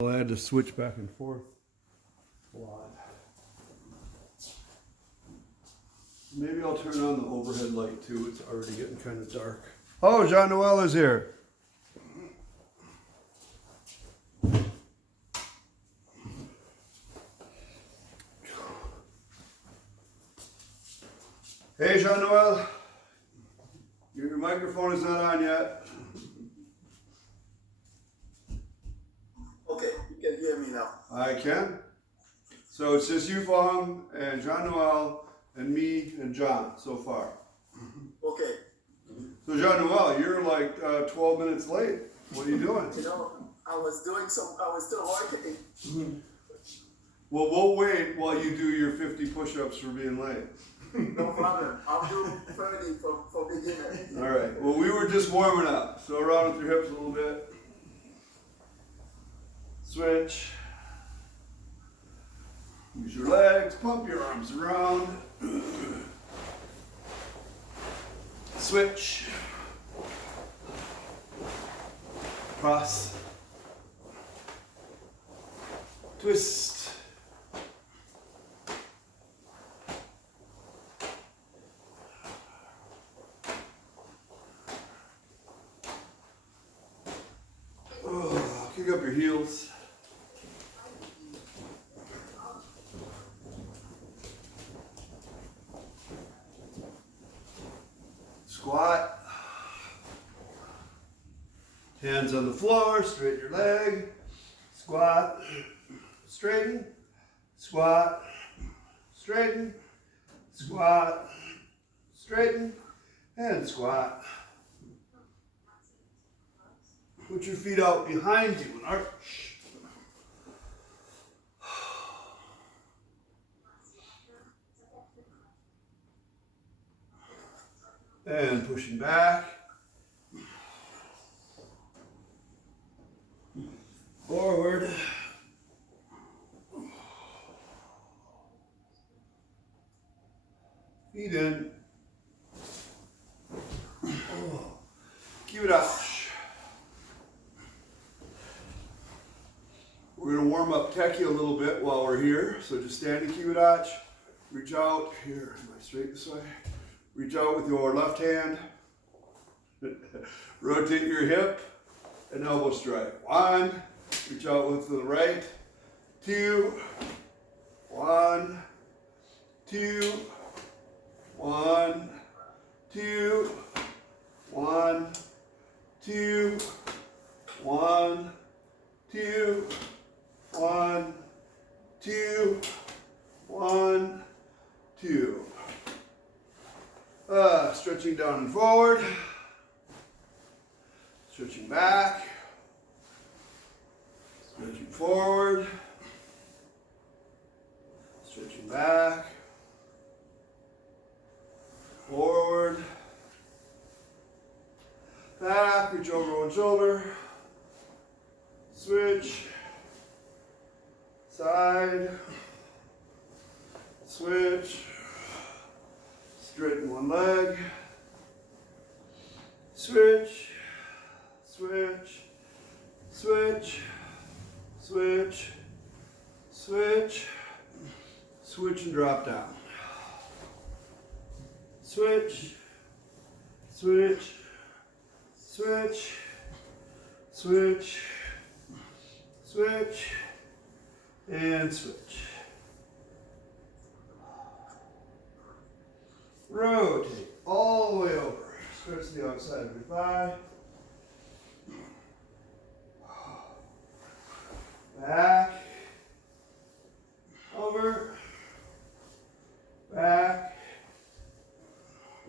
I had to switch back and forth a lot. Maybe I'll turn on the overhead light too. It's already getting kind of dark. Oh, Jean-Noel is here. Hey, Jean-Noel. Your microphone is not on yet. Okay, you can hear me now. I can. So it's just you, Fong, and Jean-Noel, and me, and John so far. Okay. So Jean-Noel, you're like 12 minutes late. What are you doing? You know, I was still working. Well, we'll wait while you do your 50 push-ups for being late. No problem. I'll do 30 for beginners. All right. Well, we were just warming up. So around with your hips a little bit. Switch. Use your legs. Pump your arms around. Switch. Cross. Twist. Kick up your heels. Squat. Hands on the floor, straighten your leg. Squat, straighten, squat, straighten, squat, straighten, and squat. Put your feet out behind you and arch. And pushing back. Forward. Feet in. Keep it up. We're going to warm up Tekki a little bit while we're here. So just stand in Kiwadach. Reach out. Here, am I straight this way? Reach out with your left hand. Rotate your hip and elbow strike. 1. Reach out with the right. 2. 1. 2. 1. 2. 1. 2. 1. 2. 1, 2, 1, 2. Stretching down and forward. Stretching back. Stretching forward. Stretching back. Forward. Back. Reach over one shoulder. Switch. Side, switch, straighten one leg, switch, switch, switch, switch, switch, switch and drop down. Switch, switch, switch, switch, switch, and switch. Rotate all the way over. Stretch the outside of your thigh. Back. Over. Back.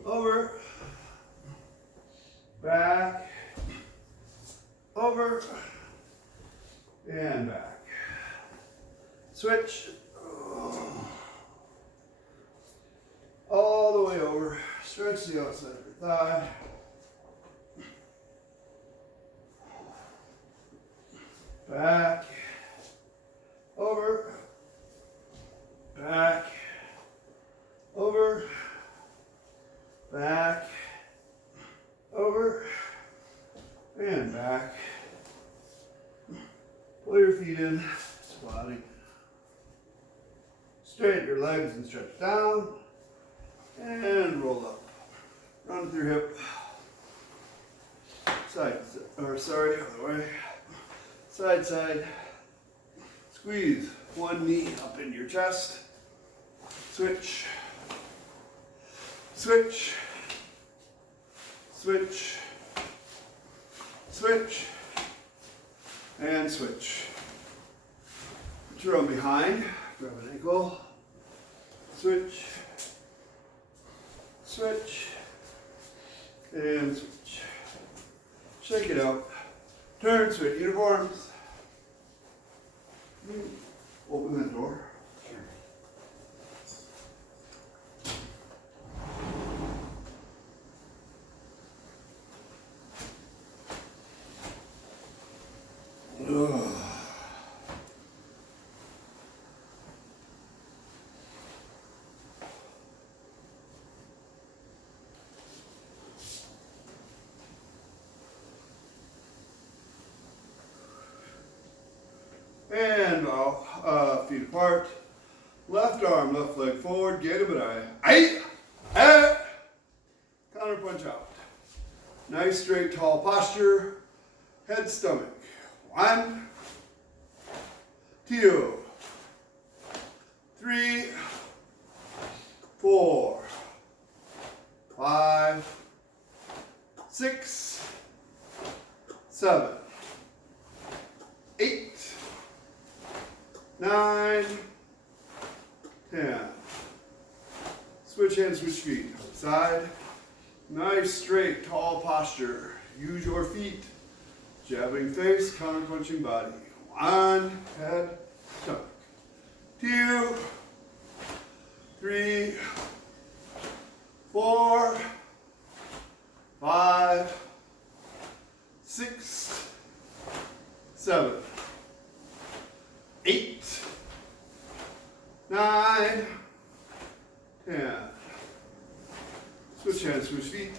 Over. Back. Over. And back. Switch. All the way over. Stretch the outside of your thigh. Back. Over. Back. Over. Back. Over. And back. Pull your feet in. in, squatting. Straighten your legs and stretch down. And roll up. Run with your hip. Side, or sorry, other way. Side, side. Squeeze one knee up into your chest. Switch. Switch. Switch. Switch. And switch. Put your arm behind. Grab an ankle. Switch. Switch. And switch. Shake it out. Turn, switch uniforms. Open that door. Ugh. And bow, feet apart. Left arm, left leg forward. Get him and I. Counter punch out. Nice straight tall posture. Head stomach. 1, 2, 3, 4, 5, 6, 7, 8, 9, 10. Switch hands, switch feet. Side. Nice straight tall posture. Use your feet. Jabbing face, counter punching body. 1, head, stomach. 2, 3, 4, 5, 6, 7, 8, 9, 10. Switch hands, switch feet.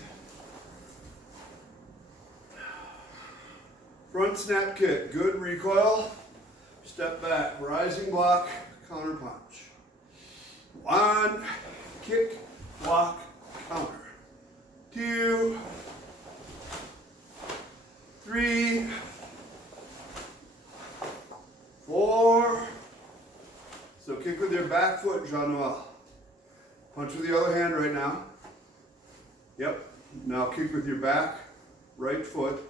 Front snap kick, good recoil. Step back, rising block, counter punch. 1, kick, block, counter. 2, 3, 4. So kick with your back foot, Jean Noel. Punch with the other hand right now. Yep. Now kick with your back, right foot.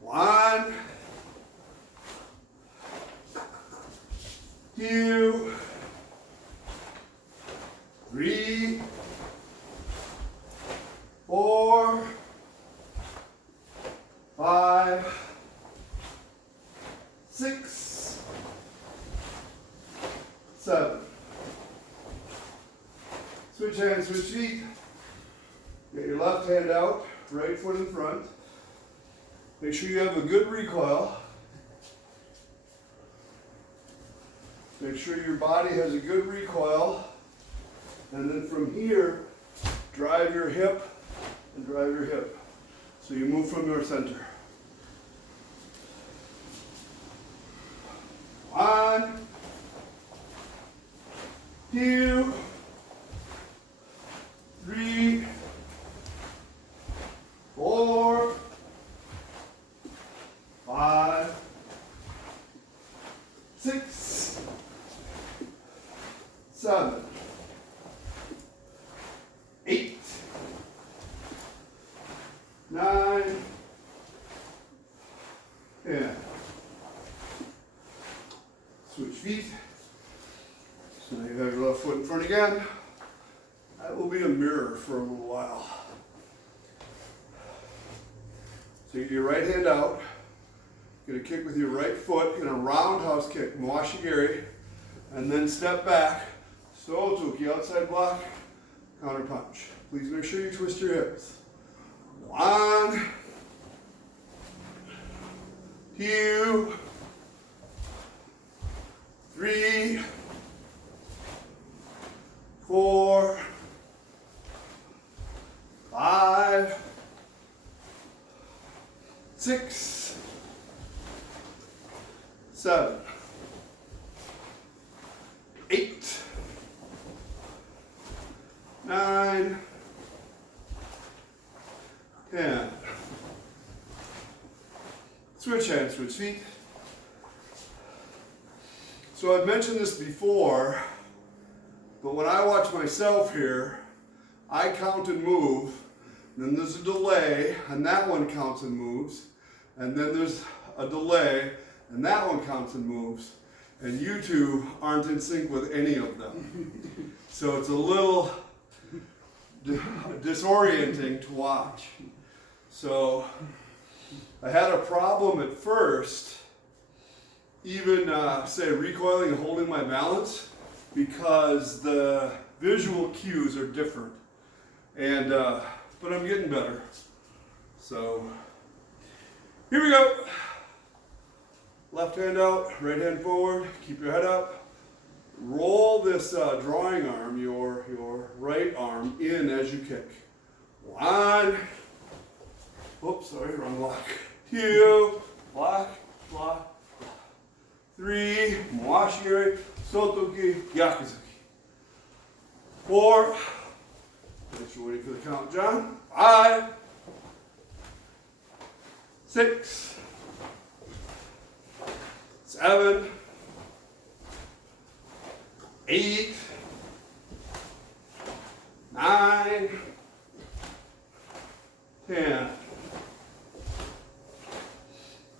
1, 2, 3, 4, 5, 6, 7. Switch hands, switch feet. Get your left hand out, right foot in front. Make sure you have a good recoil. Make sure your body has a good recoil. And then from here, drive your hip and drive your hip. So you move from your center. 1, 2, 3, 4, 5, 6, 7, 8, 9, 10. Switch feet. So now you have your left foot in front again. That will be a mirror for a little while. So you get your right hand out. Get a kick with your right foot in a roundhouse kick, Mwashigiri, and then step back. Sotoki, outside block, counter punch. Please make sure you twist your hips. 1, 2, 3, 4, 5, 6, 7, 9, 10. Switch hands, switch feet. So I've mentioned this before, but when I watch myself here, I count and move, then there's a delay, and that one counts and moves, and then there's a delay, and that one counts and moves, and you two aren't in sync with any of them. So it's a little disorienting to watch. So I had a problem at first, even say recoiling and holding my balance, because the visual cues are different. And but I'm getting better. So here we go. Left hand out, right hand forward. Keep your head up. Roll this drawing arm, your right arm, in as you kick. 1. Oops, sorry, wrong block. 2. Block, block. 3. Mwashigiri, sotoki, yakuzuki. 4. Make sure you're waiting for the count, John. 5. 6. 7. 8. 9. 10.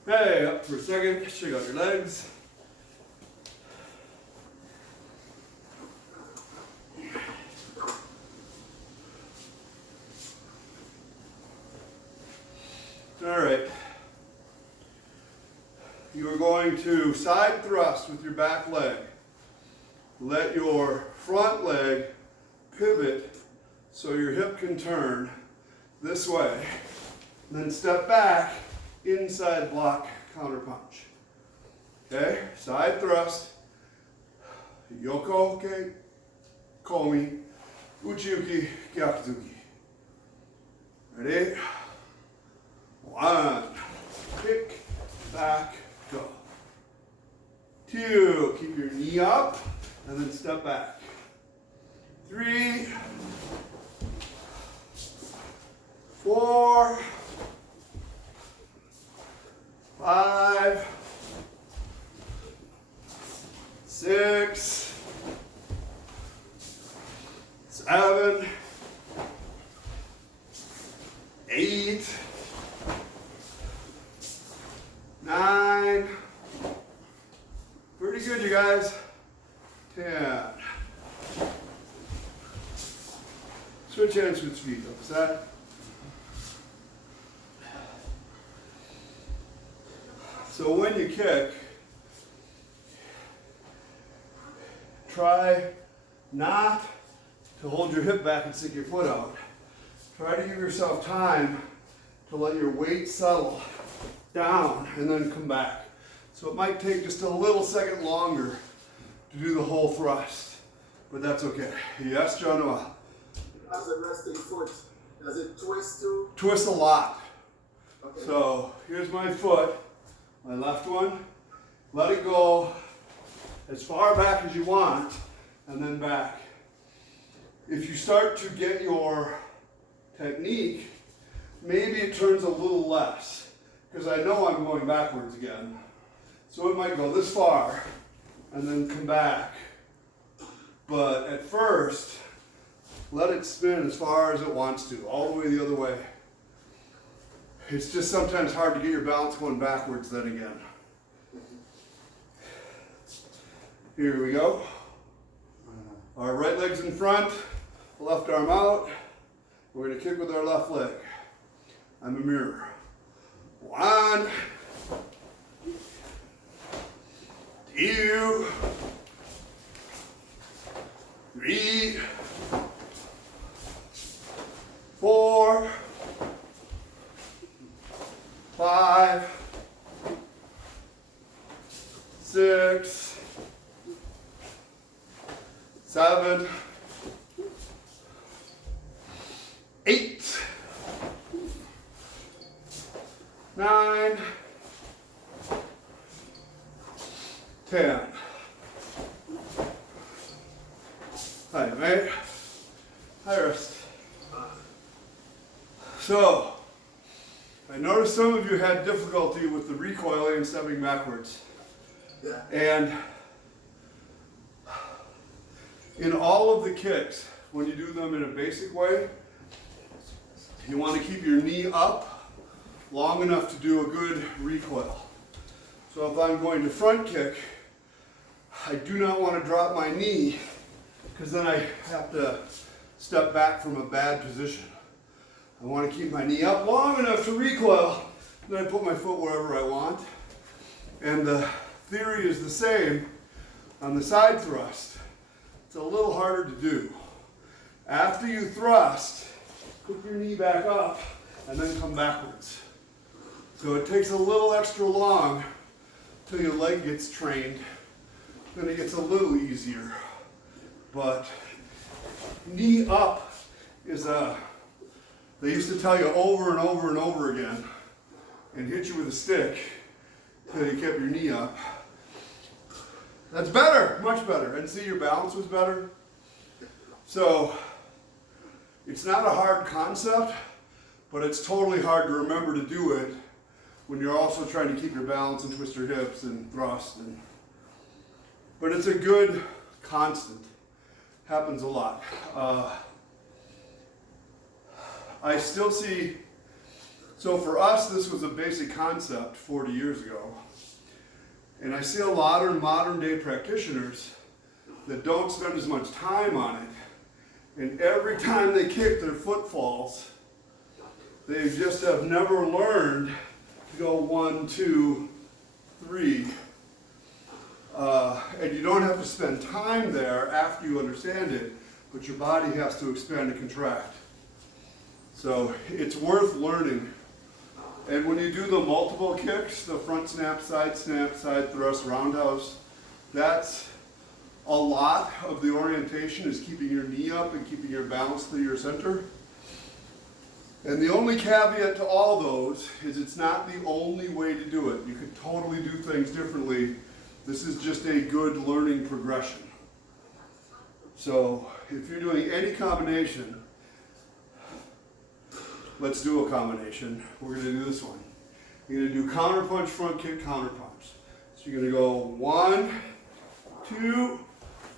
Hey, up for a second. Check out your legs. All right. You are going to side thrust with your back leg. Let your front leg pivot so your hip can turn this way. Then step back, inside block, counter punch. Okay, side thrust. Yoko, okay, komi, uchi-uki, gyakuzuki. Ready? 1, kick, back, go. 2, keep your knee up, and then step back. 3, 4, 5, 6, 7, 8, 9. Pretty good, you guys. 10. Switch hands, switch feet. Upside. So when you kick, try not to hold your hip back and stick your foot out. Try to give yourself time to let your weight settle down and then come back. So it might take just a little second longer to do the whole thrust, but that's okay. Yes, John Noah? As a resting foot, does it twist too? Twist a lot. Okay. So here's my foot, my left one. Let it go as far back as you want, and then back. If you start to get your technique, maybe it turns a little less, because I know I'm going backwards again. So it might go this far, and then come back. But at first, let it spin as far as it wants to, all the way the other way. It's just sometimes hard to get your balance going backwards then again. Here we go. Our right leg's in front, left arm out. We're going to kick with our left leg. I'm a mirror. 1, 2, 3, 4, 5, 6, 7, 8, 9, 10. Hi, mate. High wrist. So, I noticed some of you had difficulty with the recoiling and stepping backwards. Yeah. And in all of the kicks, when you do them in a basic way, you want to keep your knee up long enough to do a good recoil. So if I'm going to front kick, I do not want to drop my knee because then I have to step back from a bad position. I want to keep my knee up long enough to recoil, then I put my foot wherever I want. And the theory is the same on the side thrust. It's a little harder to do. After you thrust, put your knee back up and then come backwards. So it takes a little extra long till your leg gets trained. Then it gets a little easier. But knee up is they used to tell you over and over and over again and hit you with a stick till you kept your knee up. That's better, much better. And see, your balance was better. So it's not a hard concept, but it's totally hard to remember to do it when you're also trying to keep your balance and twist your hips and thrust. But it's a good constant. Happens a lot. I still see, so for us, this was a basic concept 40 years ago. And I see a lot of modern day practitioners that don't spend as much time on it. And every time they kick, their foot falls. They just have never learned to go 1, 2, 3. And you don't have to spend time there after you understand it, but your body has to expand and contract. So it's worth learning. And when you do the multiple kicks, the front snap, side thrust, roundhouse, that's a lot of the orientation is keeping your knee up and keeping your balance through your center. And the only caveat to all those is it's not the only way to do it. You could totally do things differently. This is just a good learning progression. So if you're doing any combination, let's do a combination. We're going to do this one. You're going to do counter punch, front kick, counter punch. So you're going to go 1, 2,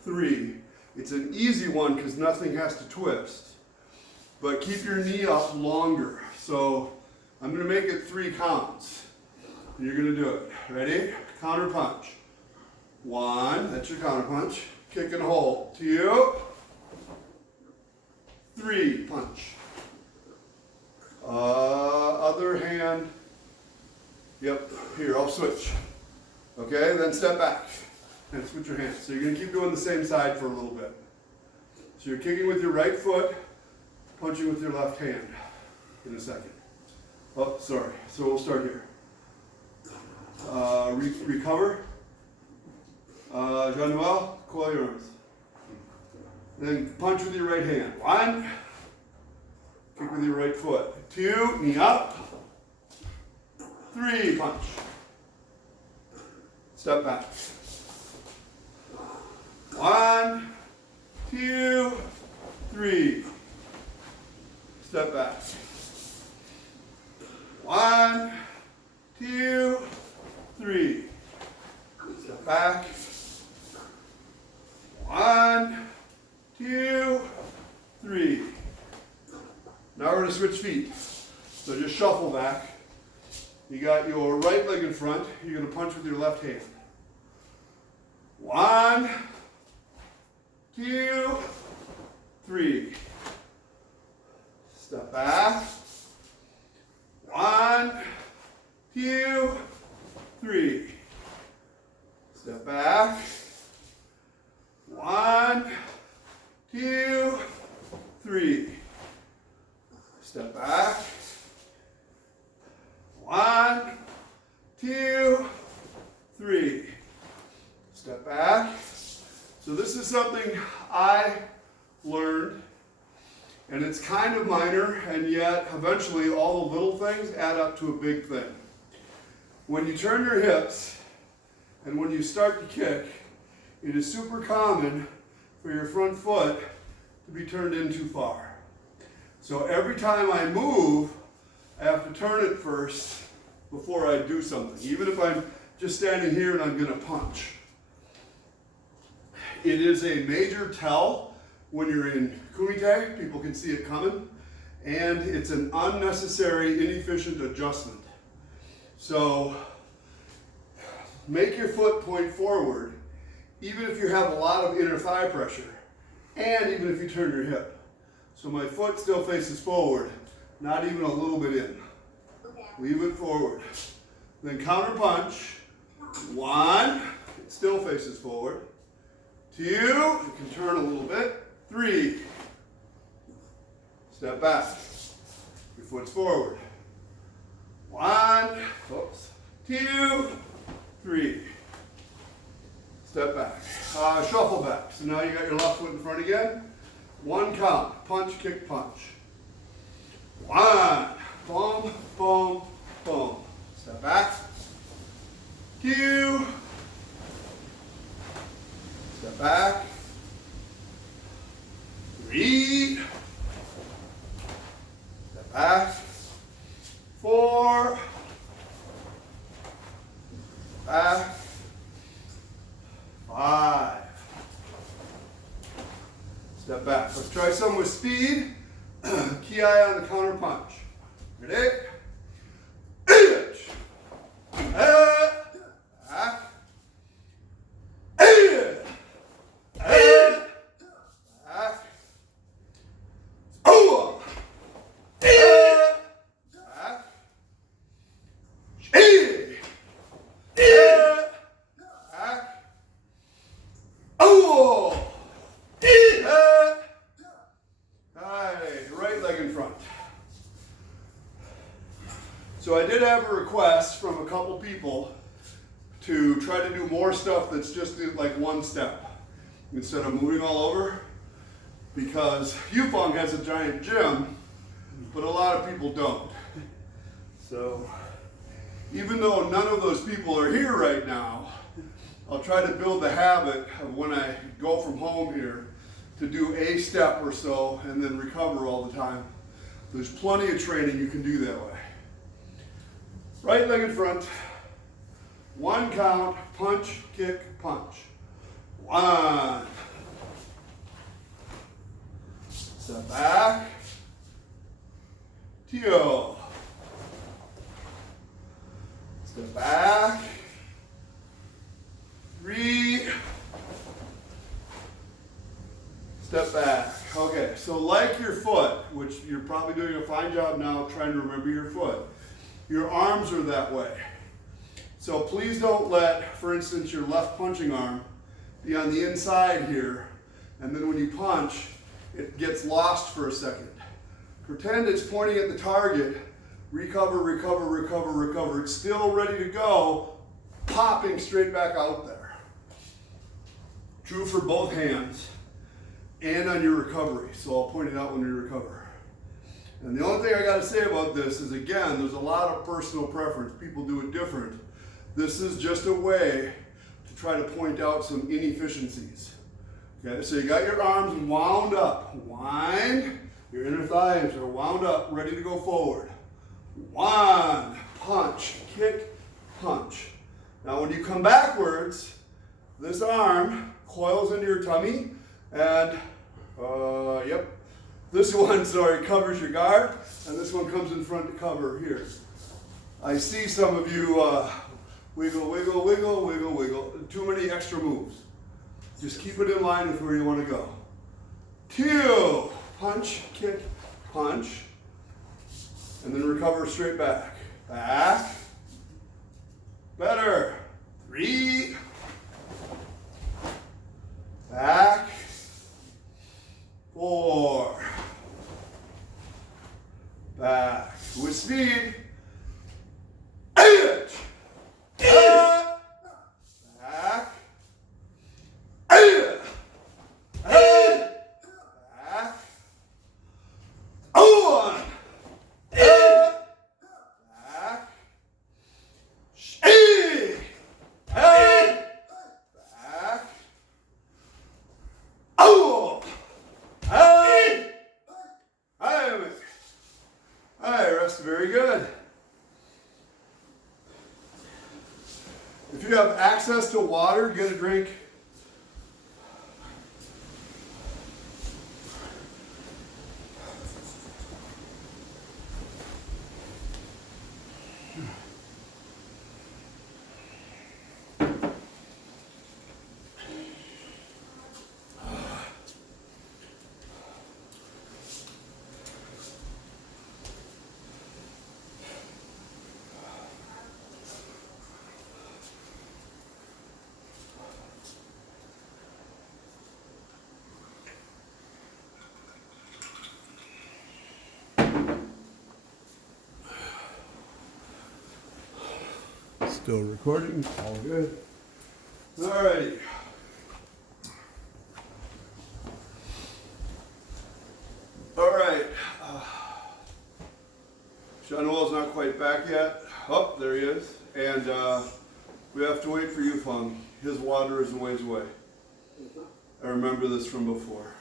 3. It's an easy one because nothing has to twist. But keep your knee up longer. So I'm going to make it 3 counts. And you're going to do it. Ready? Counter punch. 1, that's your counter punch. Kick and hold. 2, 3, punch. Other hand. Yep, here, I'll switch. Okay, then step back and switch your hands. So you're going to keep doing the same side for a little bit. So you're kicking with your right foot, punching with your left hand in a second. Oh, sorry. So we'll start here. Recover. Jean-Noel, coil your arms. Then punch with your right hand. 1. Kick with your right foot. 2, knee up. 3, punch. Step back. 1, 2, 3. Step back. 1, 2, 3. Step back. 1, 2, 3. Now we're going to switch feet. So just shuffle back. You got your right leg in front. You're going to punch with your left hand. 1, 2, 3. Step back. 1, 2, 3. Step back. 1, 2, 3. Step back. 1, 2, 3. Step back. So this is something I learned, and it's kind of minor, and yet eventually all the little things add up to a big thing. When you turn your hips and when you start to kick, it is super common for your front foot to be turned in too far. So every time I move, I have to turn it first before I do something. Even if I'm just standing here and I'm going to punch. It is a major tell when you're in kumite. People can see it coming. And it's an unnecessary, inefficient adjustment. So make your foot point forward, even if you have a lot of inner thigh pressure, and even if you turn your hip. So my foot still faces forward, not even a little bit in. Leave it forward. Then counter punch. 1, it still faces forward. 2, you can turn a little bit. 3, step back. Your foot's forward. 1, oops. 2, 3. Step back. Shuffle back. So now you got your left foot in front again. 1 count. Punch, kick, punch. 1. Boom, boom, boom. Step back. 2. Step back. 3. Step back. 4. Back. 5. Step back. Let's try some with speed. Key eye on the counter punch. Ready? Back. Back. Oh! Back. Back. Oh! Right leg in front. So I did have a request from a couple people to try to do more stuff that's just like one step instead of moving all over, because Yupeng has a giant gym, but a lot of people don't. So even though none of those people are here right now, I'll try to build the habit of when I go from home here to do a step or so and then recover all the time. There's plenty of training you can do that way. Right leg in front. 1 count, punch, kick, punch. 1. Step back. 2. Step back. 3. Step back. Okay, so like your foot, which you're probably doing a fine job now trying to remember your foot, your arms are that way. So please don't let, for instance, your left punching arm be on the inside here, and then when you punch, it gets lost for a second. Pretend it's pointing at the target. Recover, recover, recover, recover. It's still ready to go, popping straight back out there. True for both hands and on your recovery. So I'll point it out when you recover. And the only thing I got to say about this is, again, there's a lot of personal preference. People do it different. This is just a way to try to point out some inefficiencies. Okay, so you got your arms wound up. Wind. Your inner thighs are wound up, ready to go forward. 1, punch, kick, punch. Now when you come backwards, this arm coils into your tummy and, this one, covers your guard, and this one comes in front to cover here. I see some of you wiggle, wiggle, wiggle, wiggle, wiggle. Too many extra moves. Just keep it in line with where you want to go. 2, punch, kick, punch, and then recover straight back. Back. Better. 3. Back. 4. Back. With speed. Back. Back. On. Back. access to water, get a drink. Still recording, all good. All righty. All right. Shanoel's not quite back yet. Oh, there he is. And we have to wait for Yufeng. His water is a ways away. I remember this from before.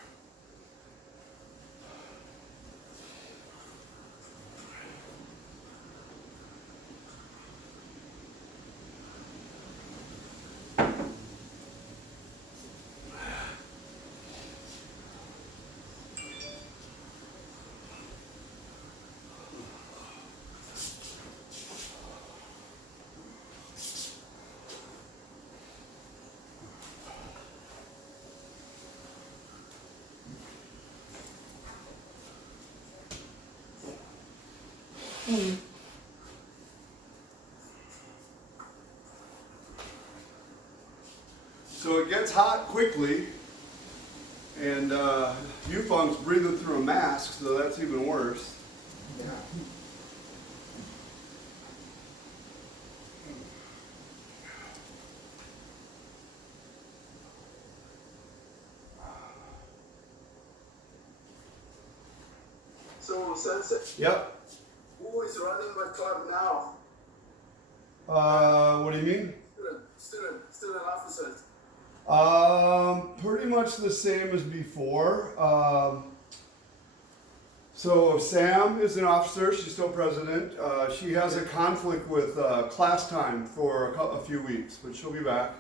So it gets hot quickly, and Yufeng's breathing through a mask, so that's even worse. Yeah. So, Sensei, Yep. who is running the club now? What do you mean? Student officers. Pretty much the same as before. So Sam is an officer. She's still president. She has a conflict with class time for a few weeks, but she'll be back.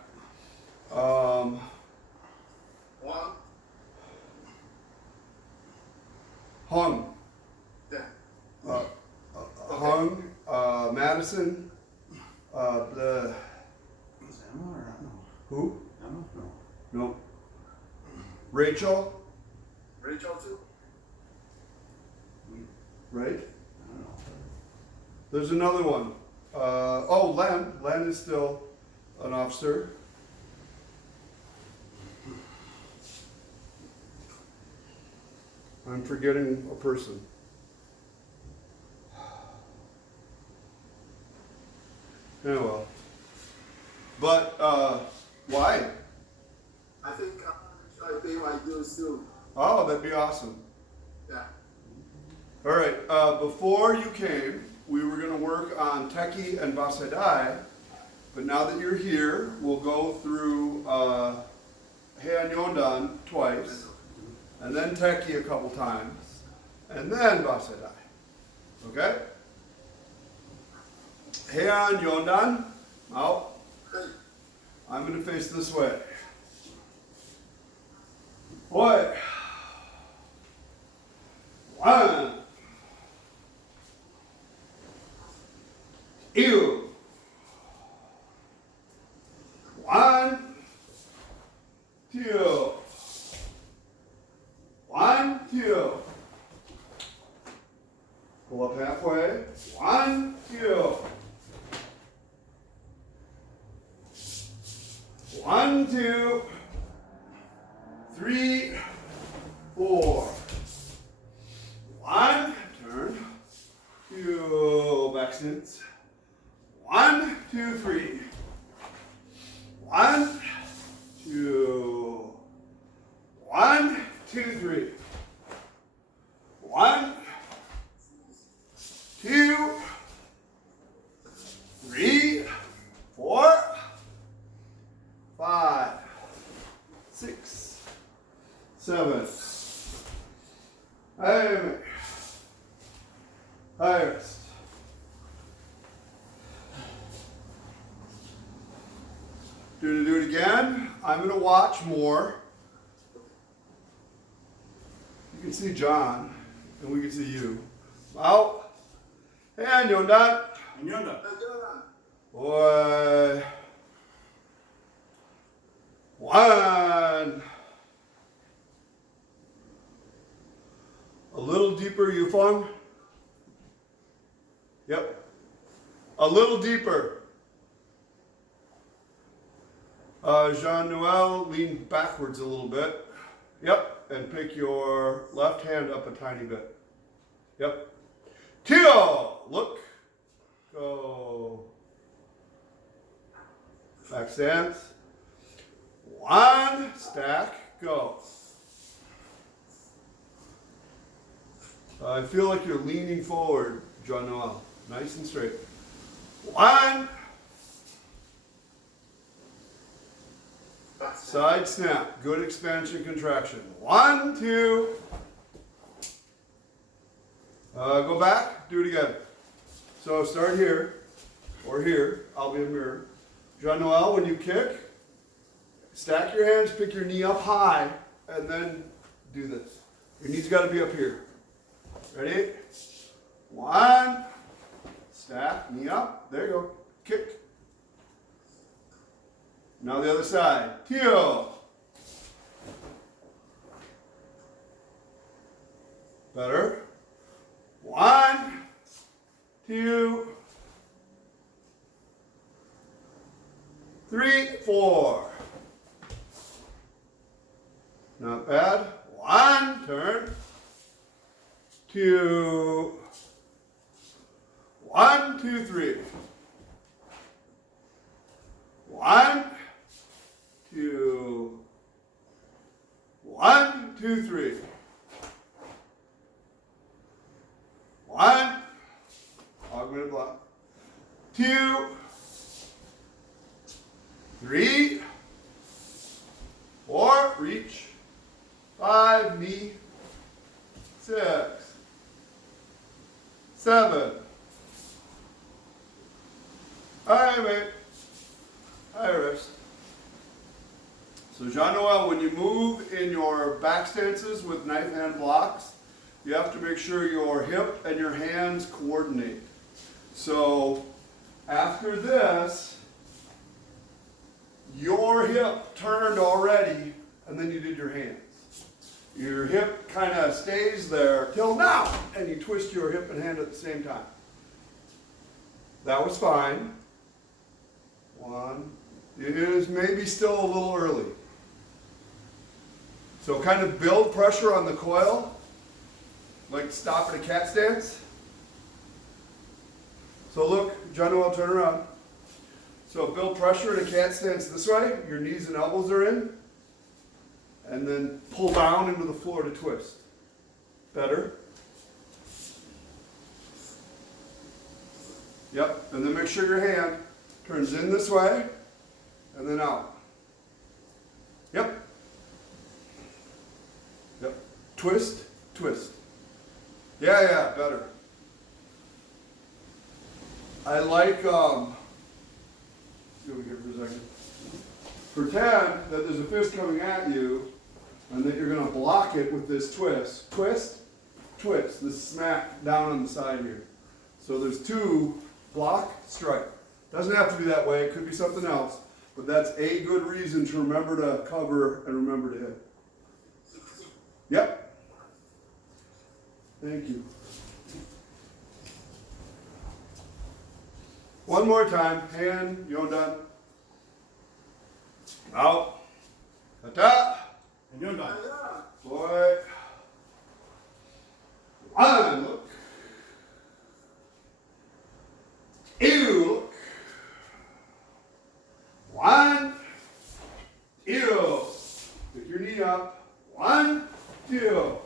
One. Hung. Yeah. Hung. Madison. The Is Emma or no? who? Emma? No. No. Rachel. Rachel too? Right. I don't know. There's another one. Oh, Len. Len is still an officer. I'm forgetting a person. Yeah, well. But, why? I think I pay my dues too. Oh, that'd be awesome. Yeah. All right, before you came, we were going to work on Tekki and Bassai, but now that you're here, we'll go through Heian Yondan twice, and then Tekki a couple times, and then Bassai. Okay? Heian Yondan, out. Hey, I'm going to face this way. Boy. One. Ew. One, two. One, two. Pull up halfway. One, two. One, two, three, four. One, turn. Two, back stance. One, two, three. One, two. One, two, three. One, two, three, four, 5, 6, 7. Amen. High rest. Do it again. I'm going to watch more. You can see John, and we can see you. Out. Heian Yondan. Heian Yondan. Boy. One. A little deeper, Yufeng. Yep. A little deeper. Jean-Noel, lean backwards a little bit. Yep. And pick your left hand up a tiny bit. Yep. Tio, look. Go. Back stance. One, stack, go. I feel like you're leaning forward, John Noel. Nice and straight. One. Side snap. Good expansion, contraction. 1, 2. Go back. Do it again. So start here or here. I'll be a mirror. John Noel, when you kick, stack your hands, pick your knee up high, and then do this. Your knee's got to be up here. Ready? 1. Stack, knee up. There you go. Kick. Now the other side. Tio. Better. 1, 2, 3, 4. Not bad. 1, turn. 2. 1, 2, 3. 1, 2. 1, 2, 3. 1. Augmented block. 2. 3. 4. Reach. 5. Knee. 6. 7. Alright, mate. High wrist. So Jean-Noel, when you move in your back stances with knife hand blocks, you have to make sure your hip and your hands coordinate. So after this, your hip turned already, and then you did your hands. Your hip kind of stays there till now, and you twist your hip and hand at the same time. That was fine. 1. It is maybe still a little early. So kind of build pressure on the coil, like stop at a cat stance. So look, John-Noel, turn around. So build pressure in a cat stance this way, your knees and elbows are in, and then pull down into the floor to twist. Better. Yep, and then make sure your hand turns in this way, and then out. Yep. Yep. Twist, twist. Yeah, better. I like, see over here for a second. Pretend that there's a fist coming at you, and that you're going to block it with this twist. Twist, twist. This smack down on the side here. So there's 2, block, strike. Doesn't have to be that way. It could be something else. But that's a good reason to remember to cover and remember to hit. Yep. Thank you. One more time. Heian Yondan. Out. Kata. Heian Yondan. Boy. 1. Look. Ew. Look. 1. Ew. Pick your knee up. 1, 2.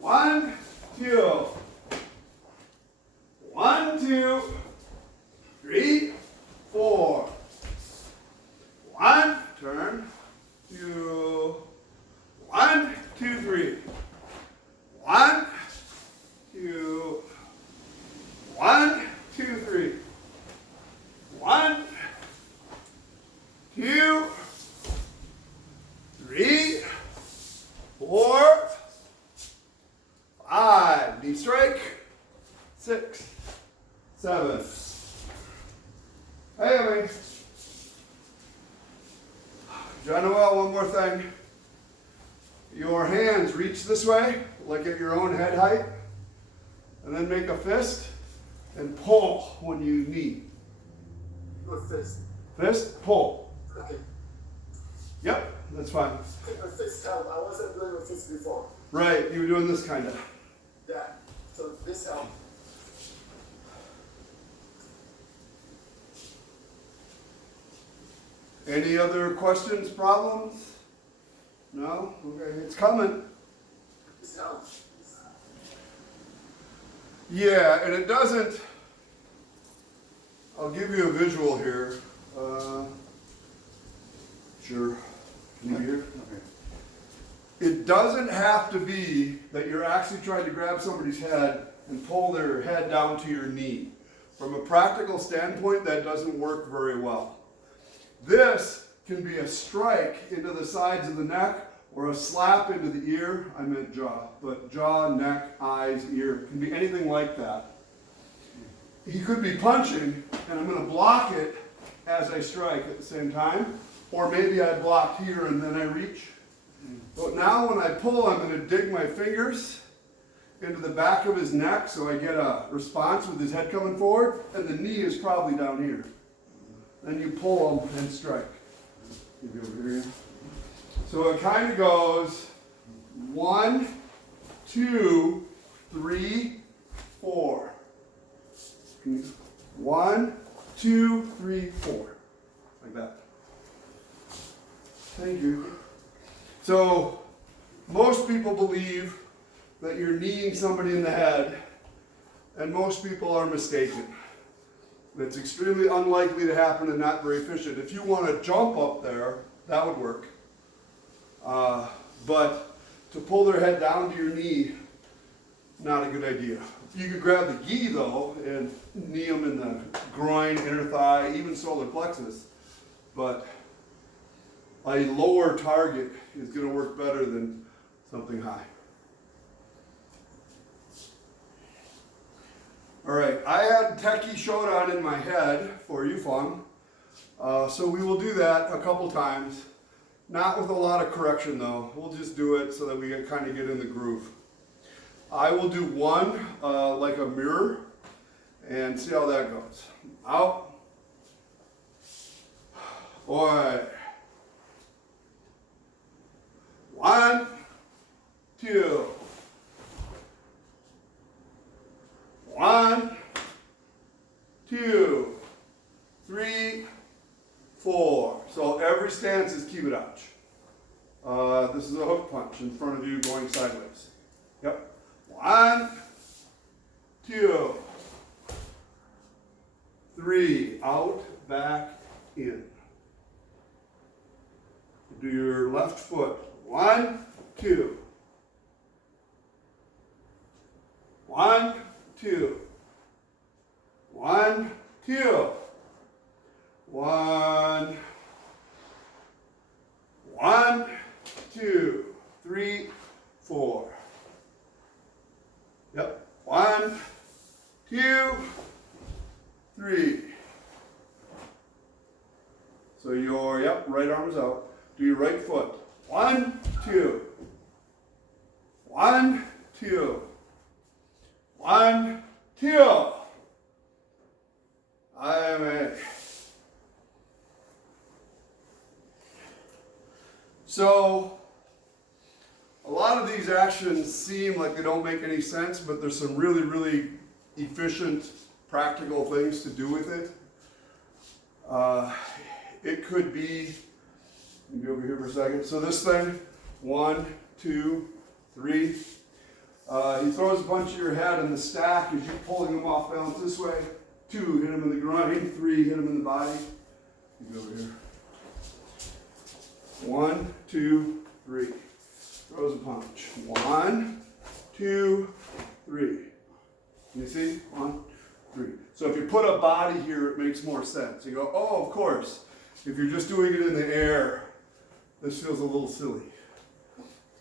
1, 2. 1, 2, 3, 4. 1, turn. 2. 1, 2, 3. 1, 2. 1, 2, 3. 1, Noel, one more thing. Your hands reach this way, like at your own head height, and then make a fist and pull when you knee. Your fist. Fist, pull. Okay. Yep, that's fine. A fist help. I wasn't doing a fist before. Right, you were doing this kind of. Yeah. So this help. Any other questions, problems? No? Okay, it's coming. This helps. Yeah, and it doesn't, I'll give you a visual here. Sure. Can you hear? Okay. It doesn't have to be that you're actually trying to grab somebody's head and pull their head down to your knee. From a practical standpoint, that doesn't work very well. This can be a strike into the sides of the neck or a slap into the ear. I meant jaw, but jaw, neck, eyes, ear. Can be anything like that. He could be punching, and I'm going to block it as I strike at the same time. Or maybe I block here and then I reach. But now when I pull, I'm going to dig my fingers into the back of his neck so I get a response with his head coming forward, and the knee is probably down here. Then you pull him and strike. Maybe over here. So it kind of goes 1, 2, 3, 4. 1, 2, 3, 4. Like that. Thank you. So most people believe that you're kneeing somebody in the head, and most people are mistaken. It's extremely unlikely to happen and not very efficient. If you want to jump up there, that would work. But to pull their head down to your knee, not a good idea. You could grab the gi though and knee them in the groin, inner thigh, even solar plexus. But a lower target is going to work better than something high. All right, I had Tekki Shodan in my head for Yufeng, so we will do that a couple times. Not with a lot of correction though. We'll just do it so that we kind of get in the groove. I will do one like a mirror and see how that goes. Out. Boy. 1, 2. 1, 2, 3, 4. So every stance is kibarachi. This is a hook punch in front of you going sideways. Yep. 1, 2, 3. Out, back, in. Do your left foot. 1, 2. 1, 2. 1, 2. 1, 1, 2, 3, 4. Yep. 1, 2, 3. So your, yep, right arm is out. Do your right foot. 1, 2. 1, 2. 1, 2. I am a. So, a lot of these actions seem like they don't make any sense, but there's some really, really efficient, practical things to do with it. It could be, let me be over here for a second. So this thing, 1, 2, 3. He throws a punch at your head in the stack as you're pulling him off balance this way. 2, hit him in the groin. 3, hit him in the body. You go over here. 1, 2, 3. Throws a punch. 1, 2, 3. You see? 1, 3. So if you put a body here, it makes more sense. You go, oh, of course. If you're just doing it in the air, this feels a little silly.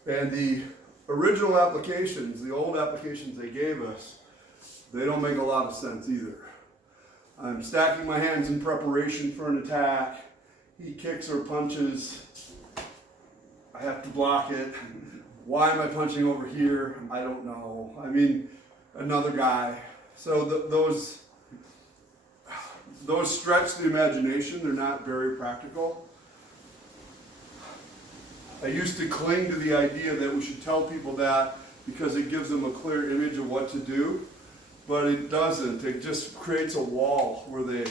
And the original applications, the old applications they gave us, they don't make a lot of sense either. I'm stacking my hands in preparation for an attack. He kicks or punches. I have to block it. Why am I punching over here? I don't know. I mean, another guy. So those stretch the imagination. They're not very practical. I used to cling to the idea that we should tell people that because it gives them a clear image of what to do, but it doesn't. It just creates a wall where they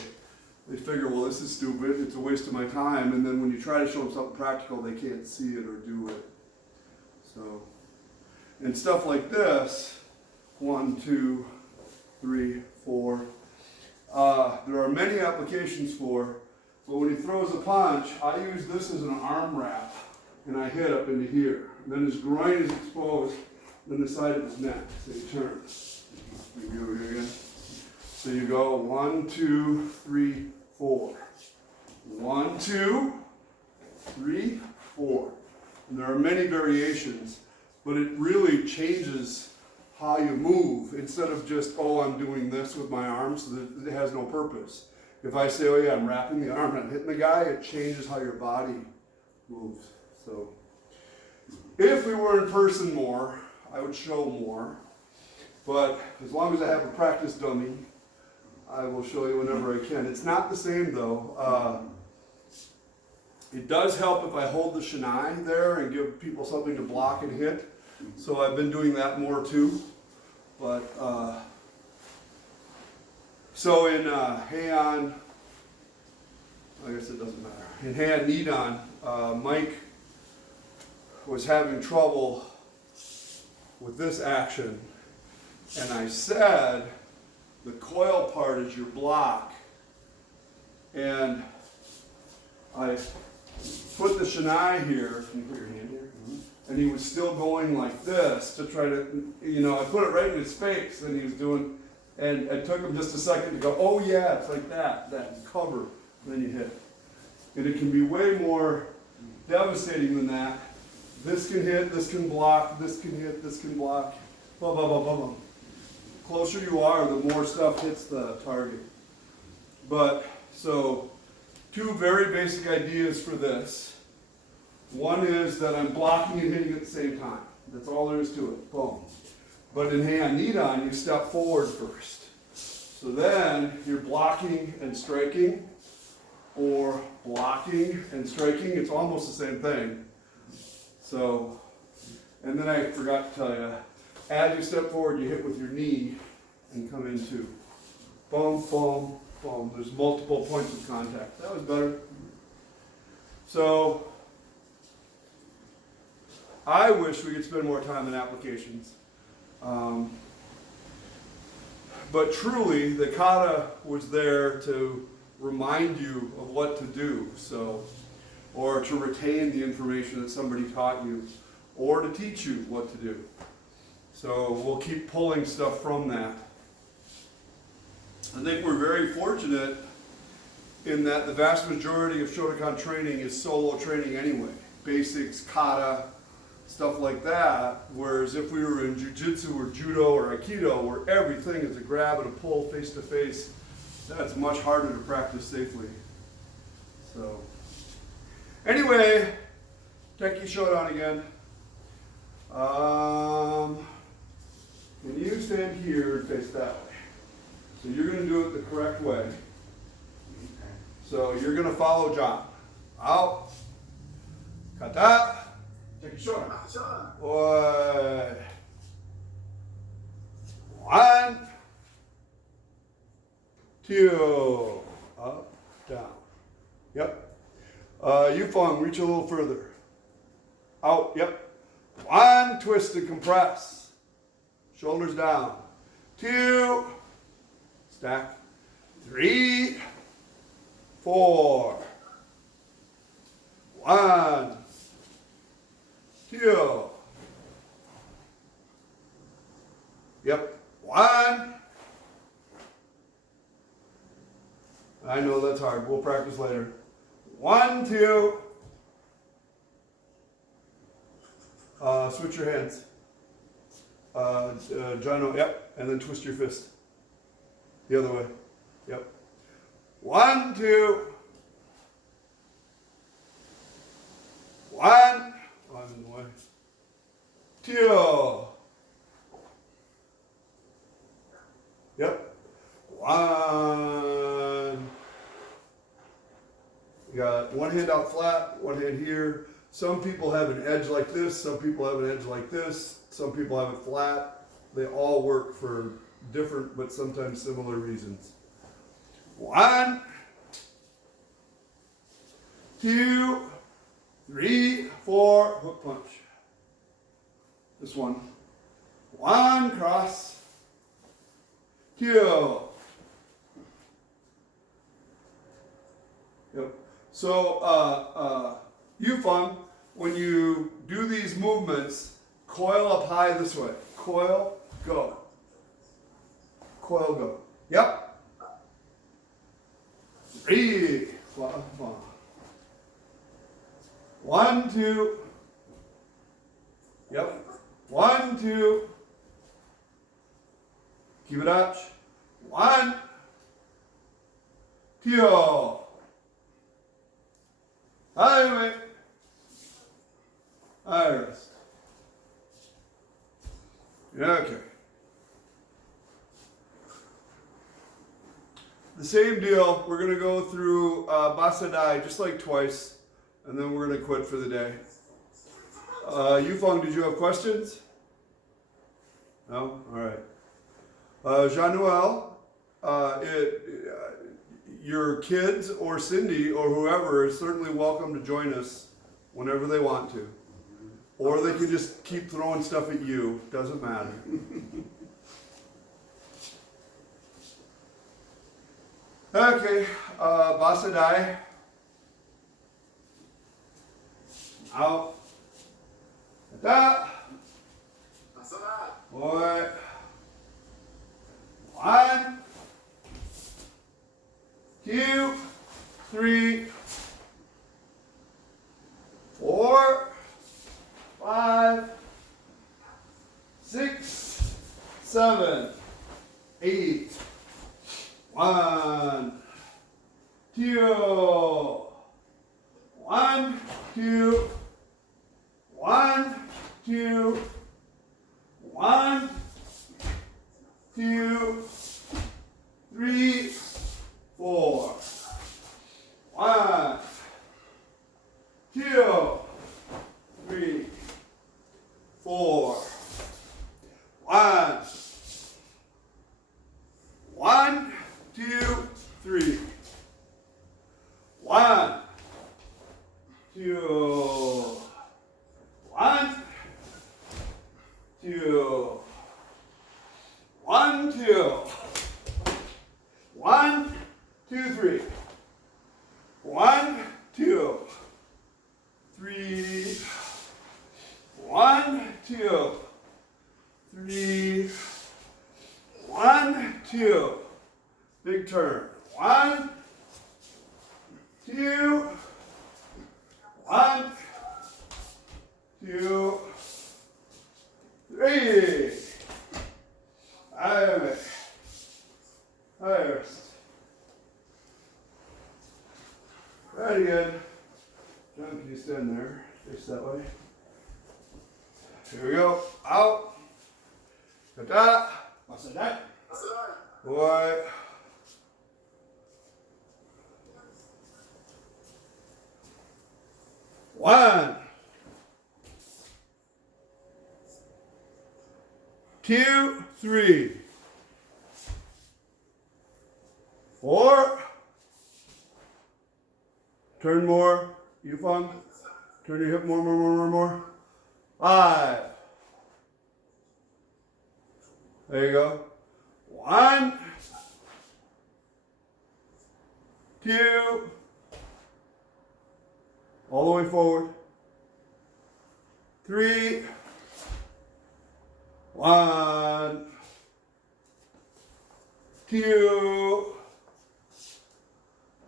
figure, well, this is stupid, it's a waste of my time, and then when you try to show them something practical, they can't see it or do it. So, and stuff like this, 1, 2, 3, 4, there are many applications for, but when he throws a punch, I use this as an arm wrap, and I hit up into here. And then his groin is exposed, then the side of his neck, so you turn. You go over here again. So you go 1, 2, 3, 4. 1, 2, 3, 4. And there are many variations, but it really changes how you move instead of just, oh, I'm doing this with my arms, so that it has no purpose. If I say, oh yeah, I'm wrapping the arm and I'm hitting the guy, it changes how your body moves. So if we were in person more, I would show more. But as long as I have a practice dummy, I will show you whenever I can. It's not the same though. It does help if I hold the shinai there and give people something to block and hit. So I've been doing that more too. But so in Heian, I guess it doesn't matter. In Heian Yondan, Mike was having trouble with this action, and I said the coil part is your block, and I put the shinai here. Can you put your hand here? And he was still going like this to try to, I put it right in his face, and he was doing, and it took him just a second to go, oh yeah, it's like that cover, and then you hit. And it can be way more devastating than that. This can hit, this can block, this can hit, this can block, blah, blah, blah, blah, blah. The closer you are, the more stuff hits the target. But, so, 2 very basic ideas for this. One is that I'm blocking and hitting at the same time. That's all there is to it. Boom. But in Heian Yondan, you step forward first. So then you're blocking and striking, or blocking and striking. It's almost the same thing. So, and then I forgot to tell you, as you step forward, you hit with your knee and come into boom, boom, boom. There's multiple points of contact. That was better. So, I wish we could spend more time in applications. But truly, the kata was there to remind you of what to do, or to retain the information that somebody taught you, or to teach you what to do. So we'll keep pulling stuff from that. I think we're very fortunate in that the vast majority of Shotokan training is solo training anyway. Basics, kata, stuff like that. Whereas if we were in jiu-jitsu or judo or aikido, where everything is a grab and a pull face to face, that's much harder to practice safely. So, anyway, Tekki Shodan again. Can you stand here and face that way? So you're going to do it the correct way. So you're going to follow John. Out. Kata. Tekki Shodan. Oi. 1, 2. Up, down. Yep. Yufeng, reach a little further. Out, yep. 1, twist and compress. Shoulders down. 2, stack. 3, 4. 1, 2. Yep. 1. I know that's hard. We'll practice later. 1, 2. Switch your hands. Jono, yep. And then twist your fist. The other way. Yep. 1, 2. 1. two. Yep. One. You got one hand out flat, one hand here. Some people have an edge like this, some people have an edge like this, some people have it flat. They all work for different but sometimes similar reasons. 1, 2, 3, 4, hook punch. This one. 1, cross. 2. Yep. So, Yufeng, when you do these movements, coil up high this way. Coil, go. Coil, go. Yep. 3. 1, 2. Yep. 1, 2. Keep it up. 1, 2. Highway. Iris. Okay. The same deal. We're going to go through Bassai just like twice, and then we're going to quit for the day. Yufeng, did you have questions? No? All right. Jean-Noel, your kids or Cindy or whoever is certainly welcome to join us whenever they want to. Or they can just keep throwing stuff at you. Doesn't matter. Okay, Bassai. Out. Kata. Boy. 1, 2, 3, 4, 5, 6, 7, 8. 1, 2. 1, 2. 1, 2. 1, 2, 3, 4. 1, 2, 3, 4. 1, 1, 2, 3. 1, 2. 1, 2. 1, 2. 1, 2, 3. 1, 2. 3. 1, 2. 3. 1, 2. Big turn. 1, 2. 1, 2, 3. First. Very good. John, can you stand there? Face that way. Here we go. Out. Kata. Bassai. Boy. 1, 2, 3, 4. Turn more. Yufeng. Turn your hip more. 5. There you go. 1, 2. All the way forward. 3. 1, 2.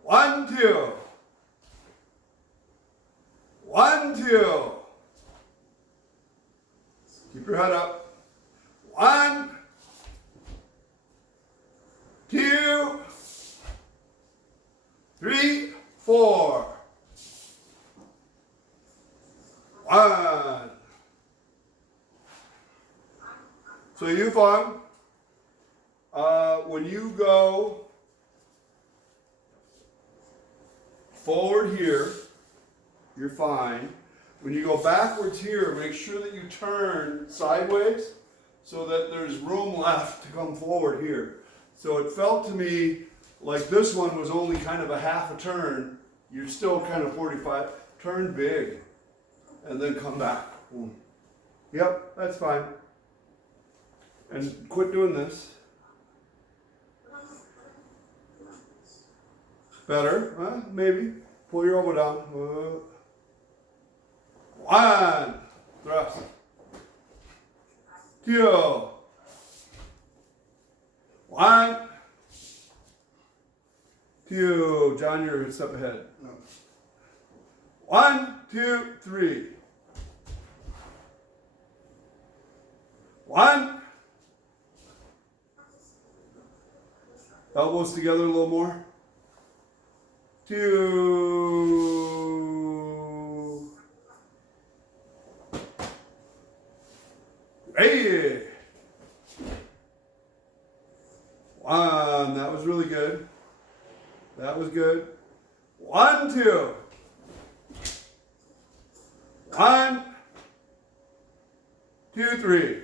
1, 2. 1, 2. Keep your head up. 1, 2, 3, 4. 1, So Yufeng, when you go forward here, you're fine. When you go backwards here, make sure that you turn sideways so that there's room left to come forward here. So it felt to me like this one was only kind of a half a turn. You're still kind of 45. Turn big and then come back. Boom. Yep, that's fine. And quit doing this. Better? Maybe. Pull your elbow down. One. Thrust. Two. One. Two. John, you're a step ahead. No. 1, 2, 3. 1. Elbows together a little more. 2. 3. 1. That was really good. That was good. 1, 2. 1, 2, 3.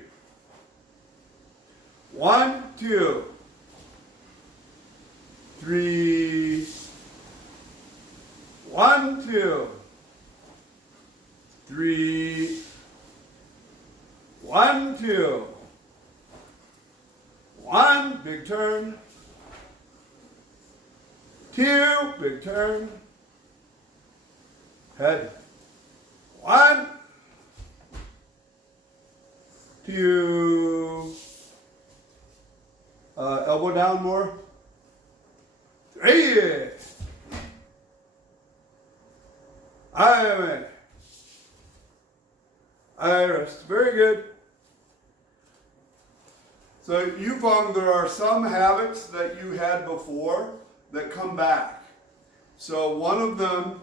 1, 2, 3. 1, 2, 3. 1, 2. 1, big turn. 2, big turn. Head. 1, 2. Elbow down more. 3. Iris. Very good. So you found there are some habits that you had before that come back. So one of them,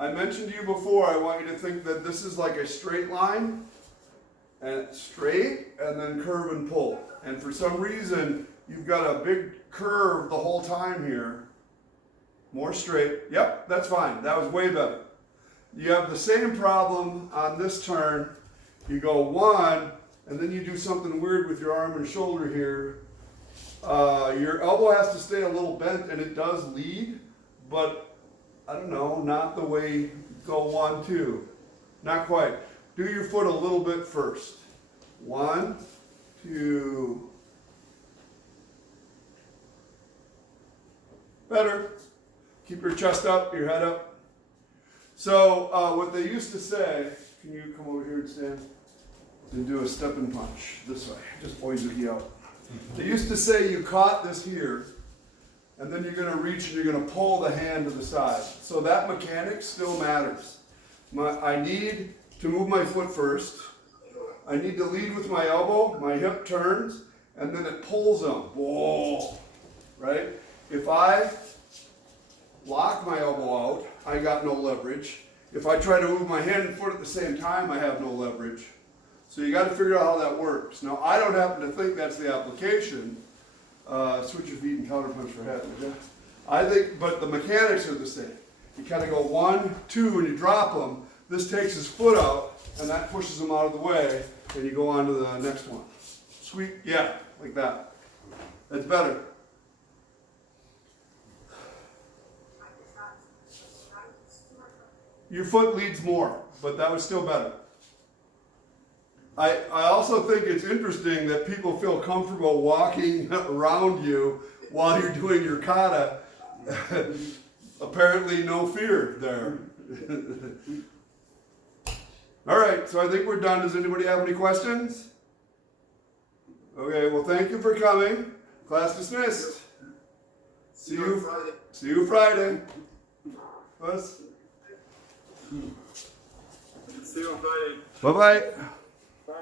I mentioned to you before, I want you to think that this is like a straight line, and straight, and then curve and pull. And for some reason, you've got a big curve the whole time here. More straight. Yep, that's fine. That was way better. You have the same problem on this turn. You go 1, and then you do something weird with your arm and shoulder here. Your elbow has to stay a little bent, and it does lead, but I don't know, not the way go 1, 2. Not quite. Do your foot a little bit first. 1, 2. Better. Keep your chest up, your head up. So what they used to say, can you come over here and stand? And do a step and punch this way. Just oizuki out. They used to say you caught this here, and then you're going to reach and you're going to pull the hand to the side. So that mechanic still matters. I need to move my foot first. I need to lead with my elbow, my hip turns, and then it pulls them. Whoa! Right? If I lock my elbow out, I got no leverage. If I try to move my hand and foot at the same time, I have no leverage. So you got to figure out how that works. Now, I don't happen to think that's the application. Switch your feet and counterpunch for head, would you? I think, but the mechanics are the same. You kind of go 1, 2, and you drop them. This takes his foot out, and that pushes him out of the way, and you go on to the next one. Sweet, yeah, like that. That's better. Your foot leads more, but that was still better. I also think it's interesting that people feel comfortable walking around you while you're doing your kata. Apparently no fear there. All right, so I think we're done. Does anybody have any questions? Okay, well, thank you for coming. Class dismissed. See you Friday. Bus. See you on Friday. Bye-bye. Bye.